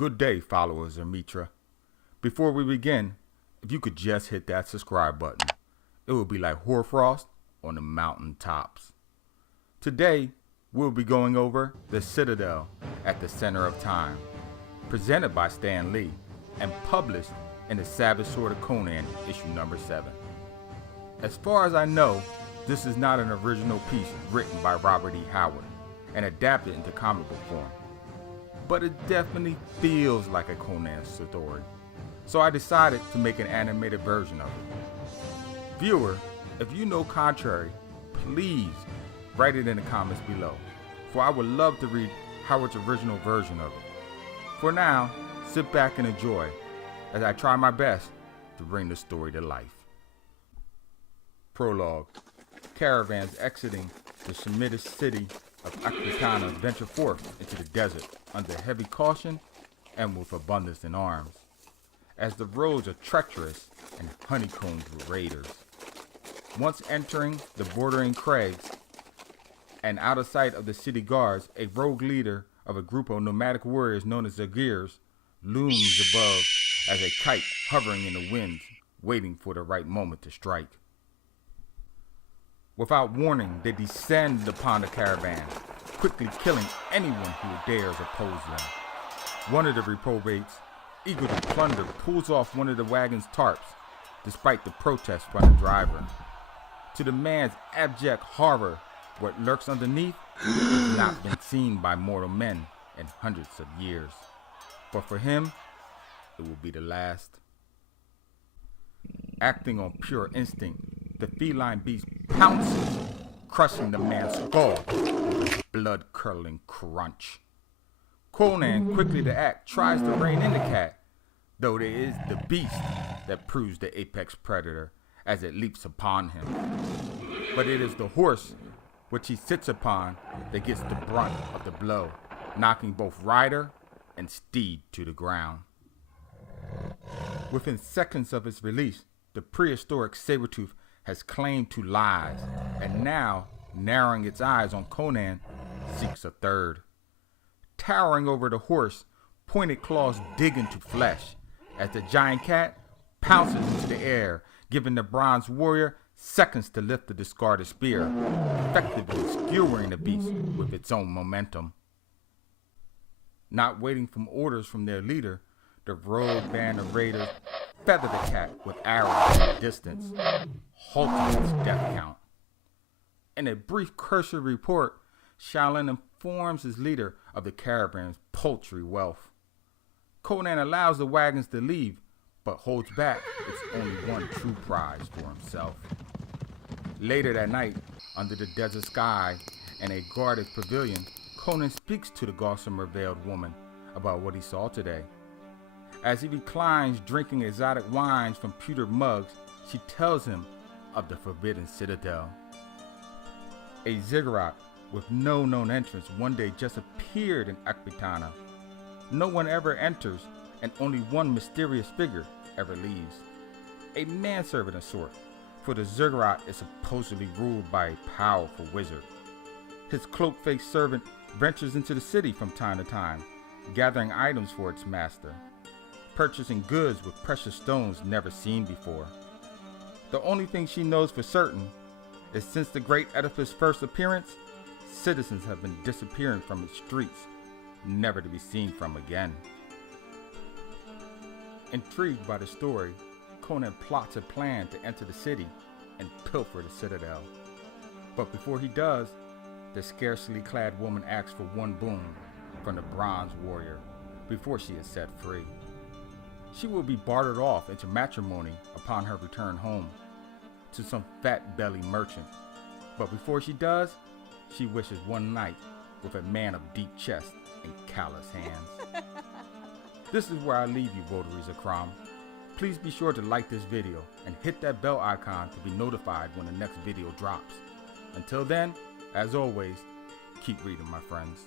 Good day, followers of Mitra. Before we begin, if you could just hit that subscribe button, it will be like hoarfrost on the mountain tops. Today, we'll be going over The Citadel at the Center of Time, presented by Stan Lee and published in the Savage Sword of Conan, issue number 7. As far as I know, this is not an original piece written by Robert E. Howard and adapted into comic book form, but it definitely feels like a Conan story, so I decided to make an animated version of it. Viewer, if you know contrary, please write it in the comments below, for I would love to read Howard's original version of it. For now, sit back and enjoy as I try my best to bring the story to life. Prologue. Caravans exiting the Shemitic city of Akbitana venture forth into the desert under heavy caution and with abundance in arms, as the roads are treacherous and honeycombed with raiders. Once entering the bordering crags and out of sight of the city guards, a rogue leader of a group of nomadic warriors known as Zagirs looms above as a kite hovering in the winds, waiting for the right moment to strike. Without warning, they descend upon the caravan, quickly killing anyone who dares oppose them. One of the reprobates, eager to plunder, pulls off one of the wagon's tarps, despite the protest from the driver. To the man's abject horror, what lurks underneath has not been seen by mortal men in hundreds of years. But for him, it will be the last. Acting on pure instinct, the feline beast pounces, crushing the man's skull with a blood-curdling crunch. Conan, quickly to act, tries to rein in the cat, though it is the beast that proves the apex predator as it leaps upon him. But it is the horse which he sits upon that gets the brunt of the blow, knocking both rider and steed to the ground. Within seconds of its release, the prehistoric saber-tooth has claimed 2 lives, and now, narrowing its eyes on Conan, seeks a third. Towering over the horse, pointed claws dig into flesh, as the giant cat pounces into the air, giving the bronze warrior seconds to lift the discarded spear, effectively skewering the beast with its own momentum. Not waiting for orders from their leader, the rogue band of raiders feather the cat with arrows in the distance, halting its death count. In a brief cursory report, Shaolin informs his leader of the caravan's paltry wealth. Conan allows the wagons to leave, but holds back its only one true prize for himself. Later that night, under the desert sky in a guarded pavilion, Conan speaks to the gossamer-veiled woman about what he saw today. As he reclines drinking exotic wines from pewter mugs, she tells him of the forbidden citadel. A ziggurat with no known entrance one day just appeared in Akbitana. No one ever enters, and only one mysterious figure ever leaves. A manservant of sort, for the ziggurat is supposedly ruled by a powerful wizard. His cloak-faced servant ventures into the city from time to time, gathering items for its master, purchasing goods with precious stones never seen before. The only thing she knows for certain is since the great edifice's first appearance, citizens have been disappearing from its streets, never to be seen from again. Intrigued by the story, Conan plots a plan to enter the city and pilfer the citadel. But before he does, the scarcely clad woman asks for one boon from the bronze warrior before she is set free. She will be bartered off into matrimony upon her return home to some fat-bellied merchant. But before she does, she wishes one night with a man of deep chest and callous hands. This is where I leave you, votaries of Crom. Please be sure to like this video and hit that bell icon to be notified when the next video drops. Until then, as always, keep reading, my friends.